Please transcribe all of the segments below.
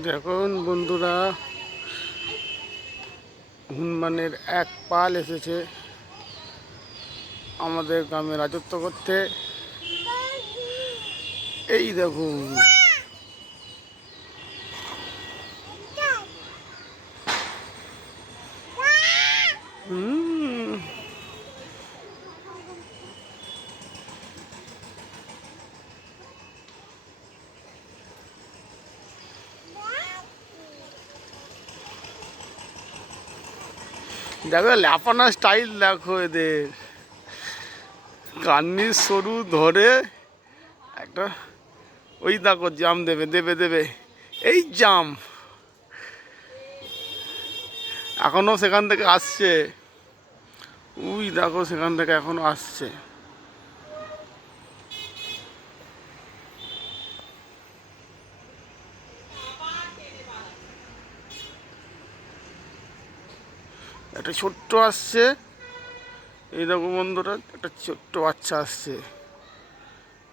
দেখুন বন্ধুরা, হনুমানের এক পাল এসেছে আমাদের গ্রামে রাজত্ব করতে। এই দেখুন, হুম, দেখো লাফানোর স্টাইল, দেখো এদের কান্নির সরু ধরে একটা, ওই দেখো জাম দেবে দেবে দেবে, এই জাম এখনো সেখান থেকে আসছে। ওই দেখো সেখান থেকে এখনো আসছে। একটা ছোট্ট আসছে, এই দেখো বন্ধুরা, একটা ছোট্ট বাচ্চা আসছে।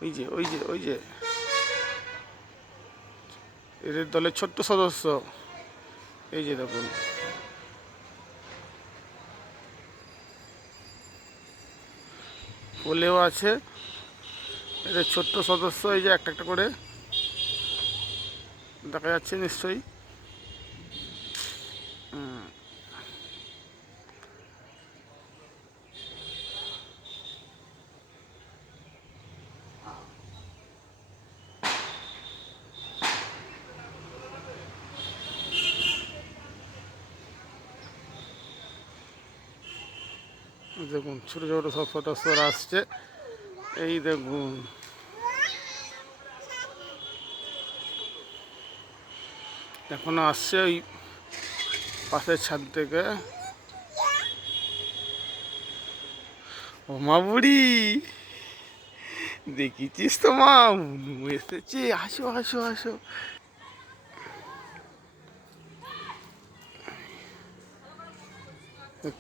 ওই যে ওই যে ওই যে এদের দলের ছোট্ট সদস্য, এই যে দেখুন। কোলেও আছে এদের ছোট্ট সদস্য, এই যে একটা একটা করে দেখা যাচ্ছে নিশ্চয়ই। দেখুন ছোটো ছোটো সব সদস্যরা আসছে, এই দেখুন। এখনো আসছে ওই পাশের ছাদ থেকে। ও মা বুড়ি, দেখিছিস তো মা, এসেছে, আসো আসো আসো।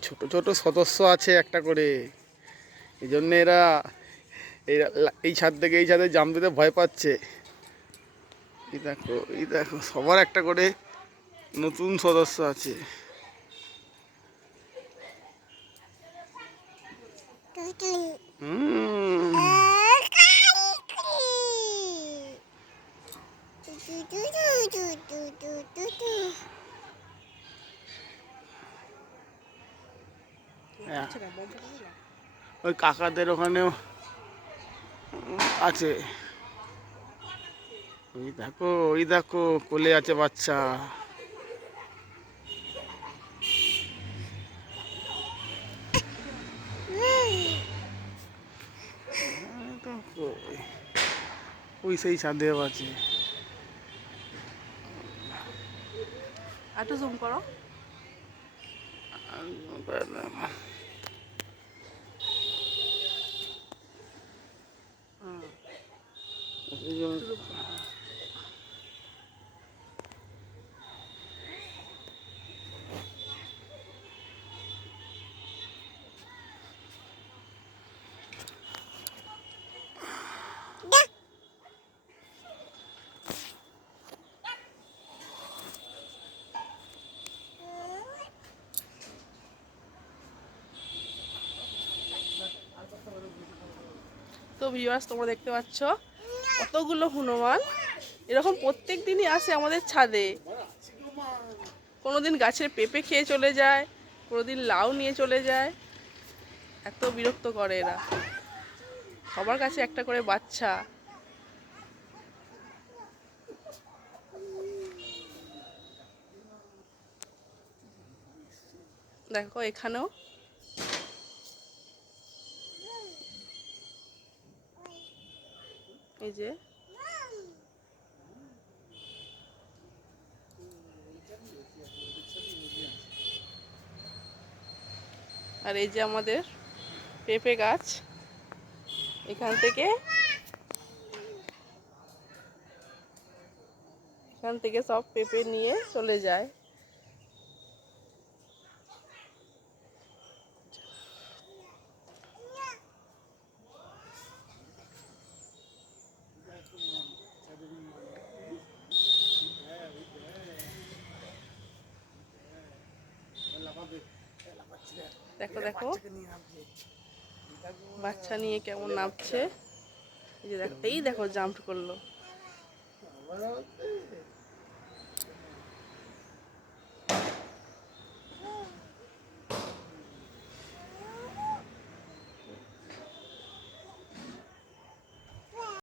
ছোট ছোট সদস্য আছে একটা করে, এই জন্য এরা এই ছাদ থেকে এই ছাদে জাম দিতে ভয় পাচ্ছে। এই দেখো এই দেখো, সবার একটা করে নতুন সদস্য আছে। হুম, ওই কাকাদের ওখানেও আছে। ওই দেখো ওই দেখো, কোলে আছে বাচ্চা। ওই সেই ছাদেও আছে। একটু জুম করো। তো ভিউয়ার্স, তোমরা দেখতে পাচ্ছ কতগুলো হনুমান এরকম প্রত্যেক দিনই আসে আমাদের ছাদে। কোনোদিন গাছের পেঁপে খেয়ে চলে যায়, কোনোদিন লাউ নিয়ে চলে যায়। এত বিরক্ত করে এরা। সবার কাছে একটা করে বাচ্চা। দেখো এখানেও এই যে, আর এই যে আমাদের পেঁপে গাছ, এখান থেকে সব পেঁপে নিয়ে চলে যায়। দেখো দেখো বাচ্চা নিয়ে কেমন নামছে। এই যে দেখো, এই দেখো জাম্প করলো।